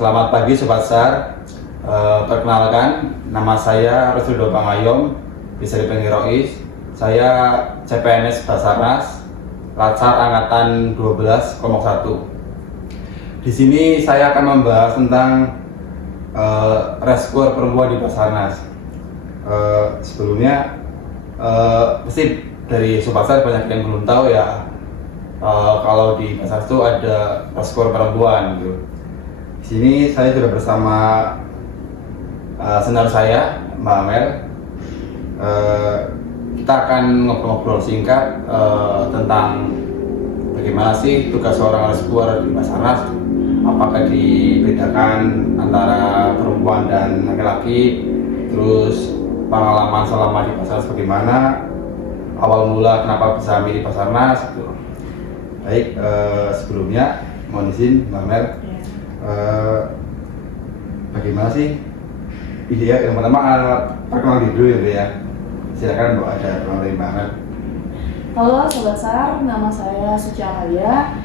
Selamat pagi Sobat SAR. Perkenalkan, nama saya Rusdido Pangayom, bisa dipanggil Rois. Saya CPNS Basarnas, Latsar Angkatan 12 kelompok 1. Di sini saya akan membahas tentang reskuer perempuan di Basarnas. Sebelumnya, pasti dari Sobat SAR banyak yang belum tahu ya, kalau di Basarnas itu ada reskuer perempuan gitu. Di sini saya sudah bersama senior saya, Mbak Amel. Kita akan ngobrol-ngobrol singkat tentang bagaimana sih tugas seorang rescuer di Basarnas. Apakah dibedakan antara perempuan dan laki-laki, terus pengalaman selama di Basarnas bagaimana, awal mula kenapa bisa milih Basarnas gitu. Baik, sebelumnya mohon izin Mbak Amel, bagaimana sih? Iya, yang pertama perkenalan dulu ya. Silakan Mbak, ada perkenalan dari Mbak Amel. Halo Sobat SAR, nama saya Suci Amalia.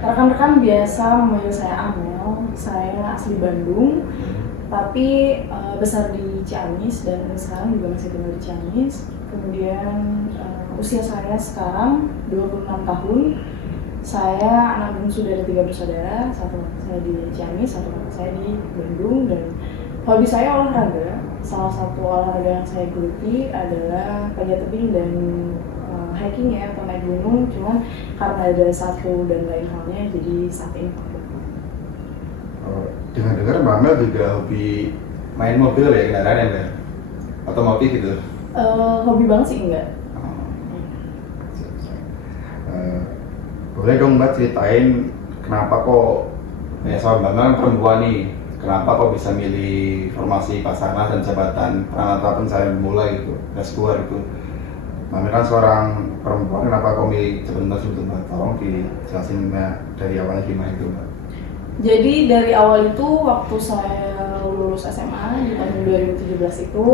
Rekan-rekan biasa memanggil saya Amel. Saya asli Bandung, tapi besar di Ciamis dan sekarang juga masih tinggal di Ciamis. Kemudian usia saya sekarang 26 tahun. Saya anak bungsu dari 3 bersaudara, satu kakak saya di Ciamis, satu kakak saya di Bandung, dan hobi saya olahraga. Salah satu olahraga yang saya geluti adalah panjat tebing dan hiking ya, atau naik gunung. Cuman karena ada satu dan lain halnya, jadi saat ini Dengar-dengar Mbak Amel juga hobi main mobil ya, kendaraan ya, otomotif gitu. hobi banget sih enggak. Boleh dong Mbak ceritain kenapa kok ya, soal Mbak Amel perempuan nih, kenapa kok bisa milih formasi Basarnas dan jabatan Pranata Pencarian Mulai gitu, rescuer itu. Mbak Amel kan seorang perempuan, kenapa kok milih jabatan tersebut Mbak? Tolong dijelasin Mbak dari awalnya gimana itu Mbak. Jadi dari awal itu waktu saya lulus SMA di tahun 2017 itu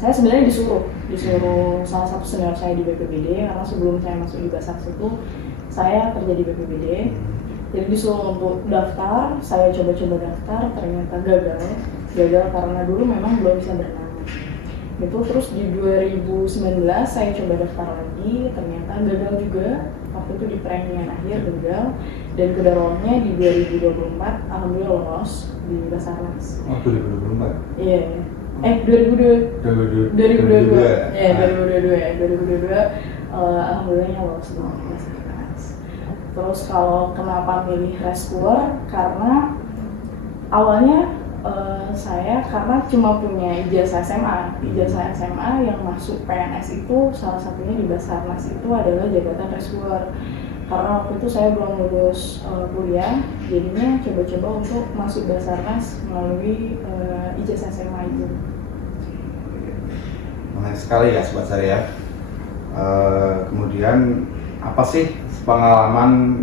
saya sebenarnya disuruh salah satu senior saya di BPBD, karena sebelum saya masuk di Basarnas itu saya kerja di BPBD. Jadi disuruh untuk daftar, saya coba-coba daftar, ternyata gagal karena dulu memang belum bisa berenang. Itu terus di 2019 saya coba daftar lagi, ternyata gagal juga. Waktu itu di perenggingan akhir gagal, dan kedaruannya di 2024 alhamdulillah lolos di Basarnas. Oh, 2024? Iya. 2022. Iya, 2022 alhamdulillahnya lolos di Basarnas. Terus kalau kenapa milih rescuer, karena awalnya saya karena cuma punya ijazah SMA yang masuk PNS itu salah satunya di Basarnas itu adalah jabatan rescuer. Karena waktu itu saya belum lulus kuliah, jadinya coba-coba untuk masuk Basarnas melalui ijazah SMA itu. Menarik sekali ya Sobat SAR ya. Kemudian apa sih pengalaman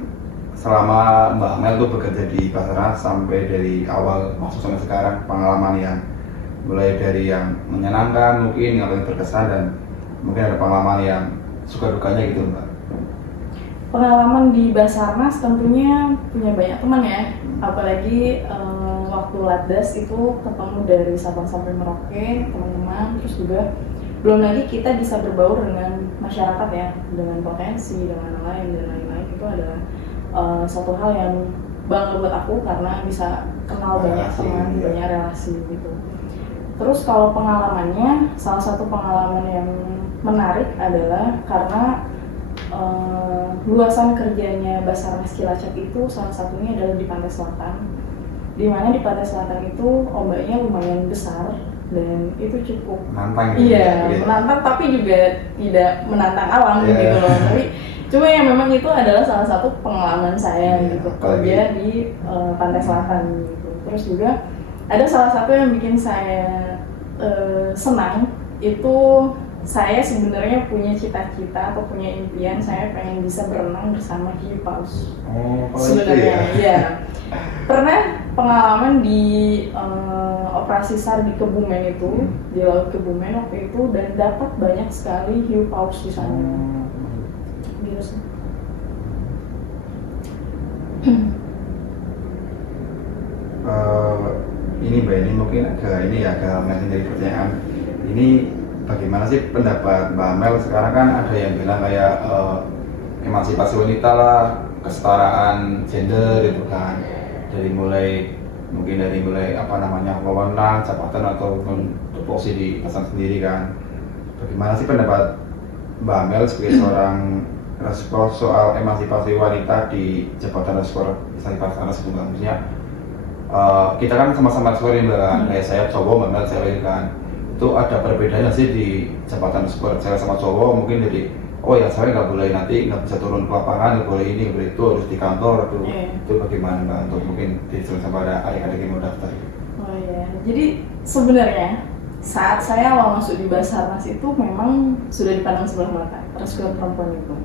selama Mbak Amel tuh bekerja di Basarnas sampai dari awal masuk sampai sekarang, pengalaman yang mulai dari yang menyenangkan mungkin, yang paling berkesan, dan mungkin ada pengalaman yang suka dukanya gitu Mbak. Pengalaman di Basarnas tentunya punya banyak teman ya, apalagi waktu Latdas itu ketemu dari Sabang sampai Merauke teman-teman, terus juga belum lagi kita bisa berbaur dengan masyarakat ya, dengan potensi, dengan lain dan lain-lain. Itu adalah satu hal yang bangga buat aku karena bisa kenal banyak teman, banyak relasi gitu. Terus kalau pengalamannya, salah satu pengalaman yang menarik adalah karena luasan kerjanya Basarnas Cilacap itu salah satunya adalah di Pantai Selatan, di mana di Pantai Selatan itu ombaknya lumayan besar dan itu cukup menantang. Menantang, tapi juga tidak menantang alam gitu loh. Tapi cuma yang memang itu adalah salah satu pengalaman saya gitu, kerja di Pantai Selatan gitu. Terus juga ada salah satu yang bikin saya senang, itu saya sebenarnya punya cita-cita atau punya impian, saya pengen bisa berenang bersama hiu paus. Sebenarnya ya. Pernah pengalaman di operasi SAR di Kebumen itu, di Laut Kebumen waktu itu, dan dapat banyak sekali hiu paus di sana. Gitu sih. ini Mbak, ini mungkin agak melenceng dari pertanyaan. Ini bagaimana sih pendapat Mbak Amel? Sekarang kan ada yang bilang kayak emansipasi wanita lah, kesetaraan gender gitu kan. Mungkin dari mulai apa namanya, wewenang, jabatan ataupun tupoksi di pasangan sendiri kan. Bagaimana sih pendapat Mbak Amel sebagai seorang respon soal emansipasi wanita di jabatan respon misalnya pasangan sebelum maksudnya kita kan sama-sama respon ini kan, kayak saya cowok, Mbak Amel cewek kan, itu ada perbedaannya sih di jabatan respon cewek sama cowok. Mungkin jadi oh ya cewek nggak boleh, nanti nggak bisa turun ke lapangan, nggak boleh ini, nggak boleh itu, harus di kantor tuh. Itu bagaimana Mbak untuk mungkin dijelaskan pada adik-adik yang mau daftar? Oh iya, jadi sebenarnya saat saya awal masuk di Basarnas itu memang sudah dipandang sebelah mata rescue perempuan itu,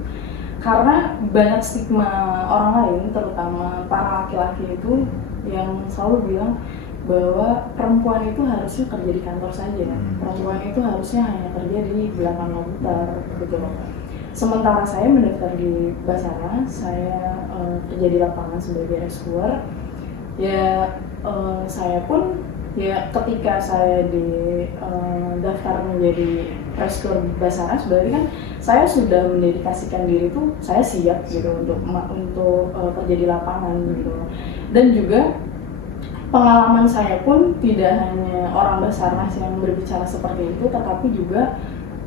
karena banyak stigma orang lain, terutama para laki-laki itu yang selalu bilang bahwa perempuan itu harusnya kerja di kantor saja, perempuan itu harusnya hanya kerja di belakang komputer gitu loh. Sementara saya mendaftar di Basarnas, saya kerja di lapangan sebagai rescuer. Ya saya pun ya ketika saya di daftar menjadi rescuer Basarnas, berarti kan saya sudah mendedikasikan diri tuh, saya siap gitu untuk kerja di lapangan gitu. Dan juga pengalaman saya pun tidak hanya orang Basarnas yang berbicara seperti itu, tetapi juga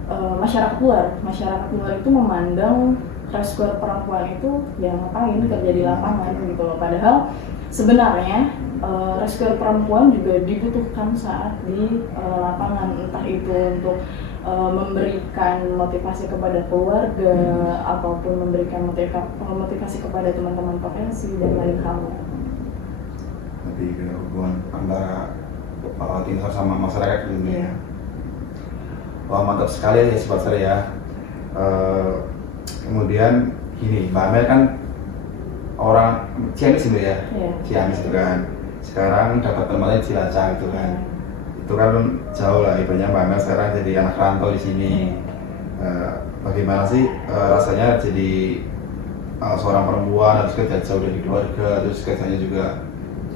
masyarakat luar itu memandang rescuer perempuan itu yang ngapain kerja di lapangan gitu loh. Padahal sebenarnya rescuer perempuan juga dibutuhkan saat di lapangan, entah itu untuk memberikan motivasi kepada keluarga ataupun memberikan motivasi kepada teman-teman profesi dan lain halnya. Lebih ke hubungan antara tim sama masyarakat gitu ya. Wah, mantap sekali ya sobat saya ya. Kemudian gini, Mbak Amel kan orang Ciamis gitu ya, Ciamis itu kan. Sekarang dapat tempatnya di Cilacap gitu kan. Itu kan jauh lah, ibaratnya Mbak Amel sekarang jadi anak rantau di sini. Bagaimana sih rasanya jadi seorang perempuan harus kerja jauh dari keluarga, terus kerjanya juga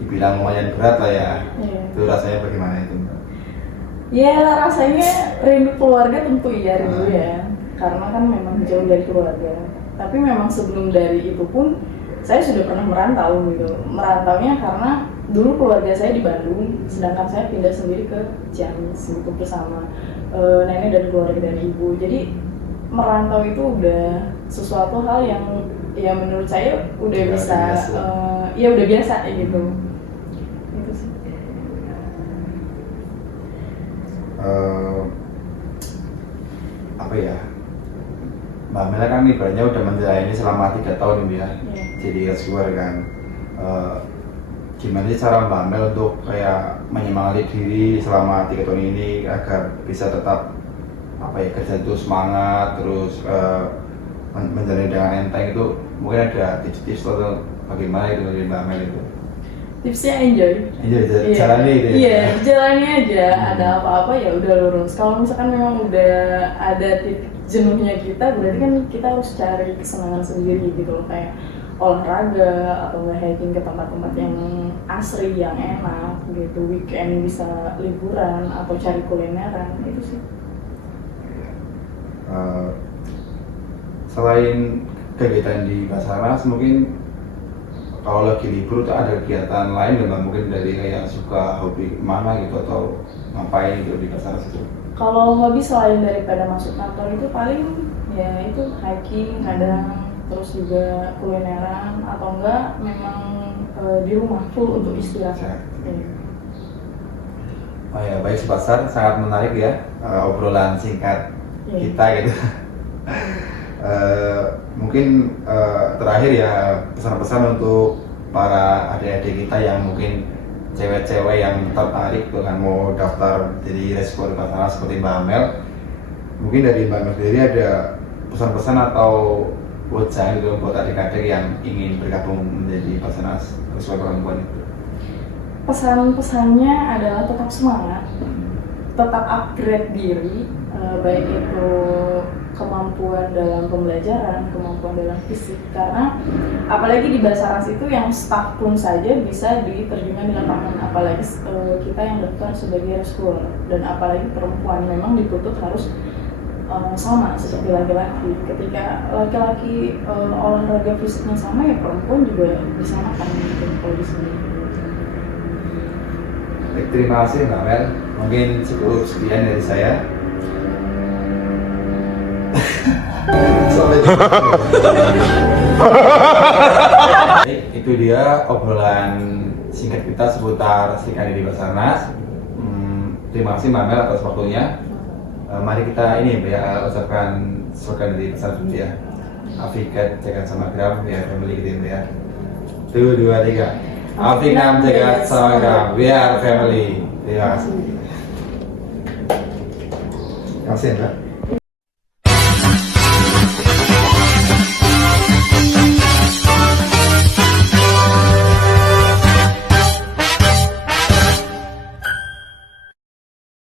dibilang lumayan berat lah ya. Itu rasanya bagaimana itu Mbak? Ya rasanya rindu keluarga tentu iya rindu ya, karena kan memang jauh dari keluarga. Tapi memang sebelum dari itu pun saya sudah pernah merantau gitu. Merantaunya karena dulu keluarga saya di Bandung, sedangkan saya pindah sendiri ke Ciamis gitu bersama nenek dan keluarga dan ibu. Jadi merantau itu udah sesuatu hal yang ya menurut saya udah bisa ya udah biasa ya gitu. Itu sih. Apa ya, Mbak Mela kan ibaratnya udah menjalani selama 3 tahun ya, jadi rescuer kan. Gimana sih cara Mbak Mel untuk kayak menyemangati diri selama 3 tahun ini agar bisa tetap apa ya, kerja itu semangat terus menjalani dengan enteng? Itu mungkin ada tips-tips atau bagaimana itu dari Mbak Mel itu? Tipsnya enjoy Jalani itu ya? Iya, jalani aja. Ada apa-apa ya udah lurus. Kalau misalkan memang udah ada titik jenuhnya kita, berarti kan kita harus cari kesenangan sendiri gitu loh, kayak olahraga atau nggak hiking ke tempat-tempat yang asri yang enak gitu. Weekend bisa liburan atau cari kulineran, itu sih. Selain kegiatan di Basarnas, mungkin kalau lagi libur tuh ada kegiatan lain nggak, mungkin dari kayak suka hobi mana gitu atau ngapain gitu di Basarnas itu? Kalau hobi selain daripada masuk kantor itu paling ya itu hiking kadang, terus juga kulineran atau enggak memang di rumah full untuk istirahat. Oh ya, baik Sobat Sar, sangat menarik ya obrolan singkat kita gitu. Mungkin terakhir ya pesan-pesan untuk para adik-adik kita yang mungkin cewek-cewek yang tertarik dengan mau daftar jadi rescuer Basarnas seperti Mbak Amel. Mungkin dari Mbak Amel sendiri ada pesan-pesan atau wejangan gitu buat adik-adik yang ingin bergabung menjadi Basarnas rescuer perempuan itu? Pesan-pesannya adalah tetap semangat, tetap upgrade diri, baik itu kemampuan dalam pembelajaran, kemampuan dalam fisik, karena apalagi di Basarnas itu yang staff pun saja bisa diterjunkan di lapangan, apalagi kita yang daftar sebagai rescuer, dan apalagi perempuan memang dituntut harus sama seperti laki-laki. Ketika laki-laki olahraga fisiknya sama, ya perempuan juga disamakan gitu kalau di sini. Baik, terima kasih Mbak Mel. Mungkin cukup sekian dari saya. Baik, itu dia obrolan singkat kita seputar Sri-Kandi di Basarnas. Terima kasih Mbak Mel atas waktunya. Mari kita ucapkan slogan dari Basarnas dulu ya. Afikat jagat samagram, we are family gitu ya. 1, 2, 3. Afikam jagat samagram, we are family. Terima kasih. Terima kasih Mbak.